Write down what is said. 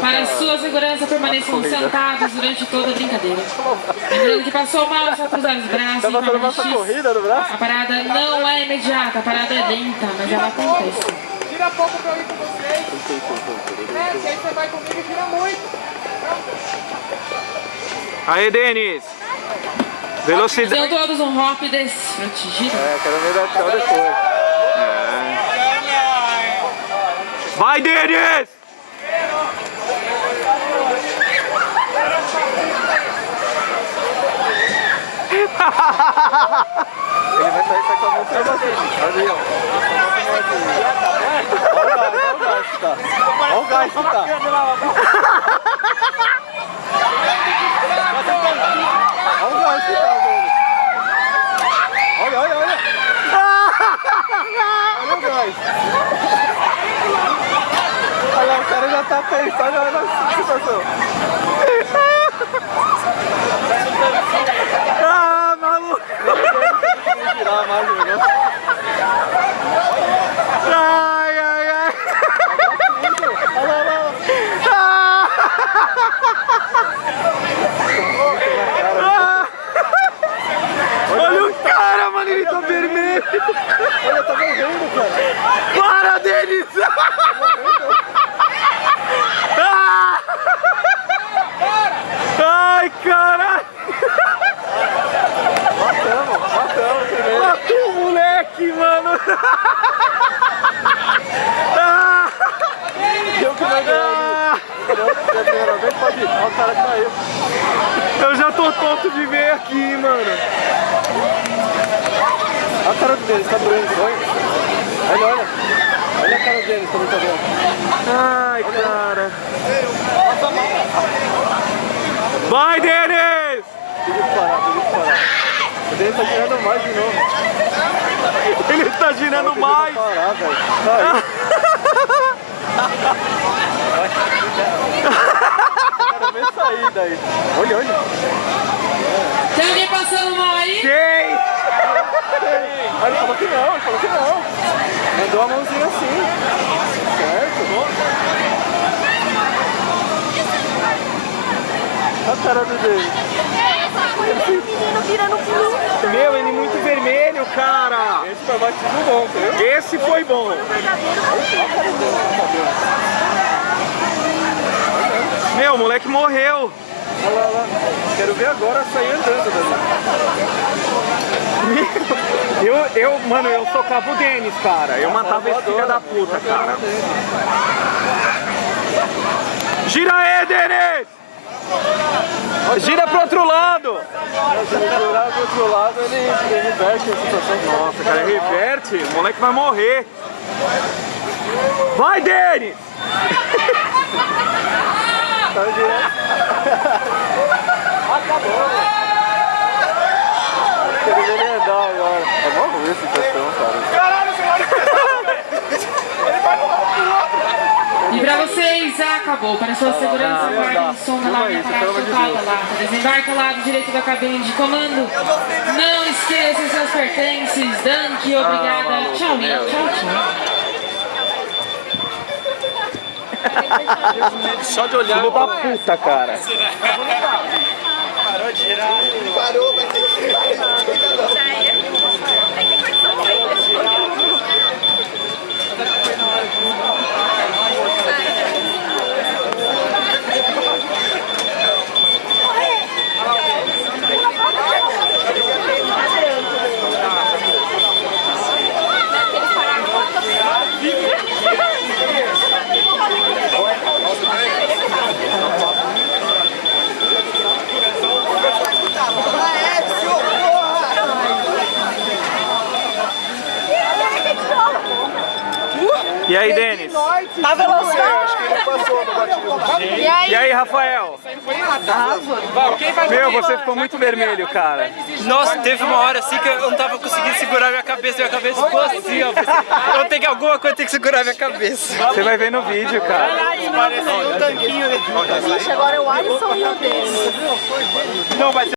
Para sua segurança, permaneçam sentados durante toda a brincadeira. Lembrando que passou mal, é só cruzar os braços. Tá passando uma corrida no braço? A parada não é imediata, a parada é lenta, mas ela acontece. Tira pouco pra eu ir com vocês. Que aí você vai comigo e tira muito. Aí, Denis! Velocidade. São todos um hop e desfrute. Gira. Quero ver da tchau depois. Vai, Denis! Ele vai sair com a mão pra você. Olha o gás que tá. Olha o gás que tá. Olha o gás que tá. Olha, olha, olha. Olha o gás. Olha lá, o cara já tá pensando na situação. Ah, maluco. Tirar mais o negócio. Ai, ai, ai. Olha lá, olha lá. Olha o cara, mano, ele tá vermelho. Olha, tá morrendo, cara. Para, Denis! Ai, caralho! Matamos primeiro. Matou o moleque, mano! Deu que vai ganhar. Pode ir, olha o cara caiu. Eu já tô tonto de ver aqui, mano. Olha a cara dele, tá doendo. Olha, olha. Olha a cara dele, como tá doendo. Ai, cara. Vai, Denis! Tem que parar, tem que parar. O Denis tá girando mais de novo. Ele tá girando mais! Parar, velho. Quero ver sair daí. Olha, olha. Tem alguém passando mal aí? Quem? Ele falou que não, ele falou que não. Mandou a mãozinha assim. Certo? Olha a cara do dele. Esse menino virando fruta. Meu, ele é muito vermelho, cara. Esse foi batido bom, viu? Esse foi bom. Meu, o moleque morreu. Olha lá, olha lá. Quero ver agora sair andando dali. Mano, eu socava o Denis, cara. Eu matava esse filho da puta, cara. Gira aí, Denis! Gira pro outro lado! Se ele girar pro outro lado, ele reverte a situação. Nossa, cara, reverte? O moleque vai morrer. Vai, Denis! Tá girando. Acabou. Quero ver ele andar agora. É mó ruim essa situação, cara. Caralho, você vai... Ele vai no outro. E pra vocês, acabou. Para sua segurança, guardem o som da lâmina para soltar da lata. Desembarque ao lado direito da cabine de comando. Não esqueça seus pertences. Danke, obrigada. Tchau, Lina. Tchau, tchau. Só de olhar. Filho da puta, cara. Parou de girar. Parou, vai ter que girar. E aí, Denis? Tá velocidade. Acho que ele passou no batido. E aí, Rafael? Meu, você ficou muito vermelho, cara. Nossa, teve uma hora assim que eu não tava conseguindo segurar minha cabeça ficou assim, ó. Eu tenho que alguma coisa tem que segurar minha cabeça. Você vai ver no vídeo, cara. Ixi, agora é o Alisson e o Denis. Não, vai ser